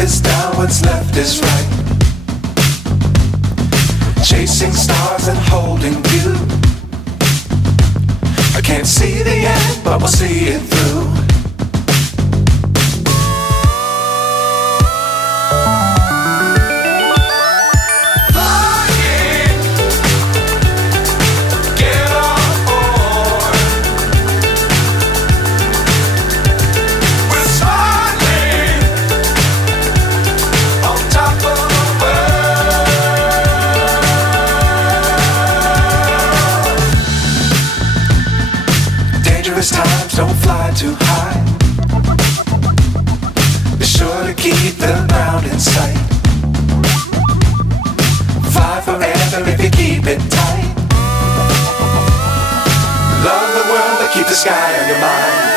is down, what's left is right. Chasing stars and holding you. I can't see the end, but we'll see it through. Times don't fly too high. Be sure to keep the ground in sight. Fly forever if you keep it tight. Love the world but keep the sky on your mind.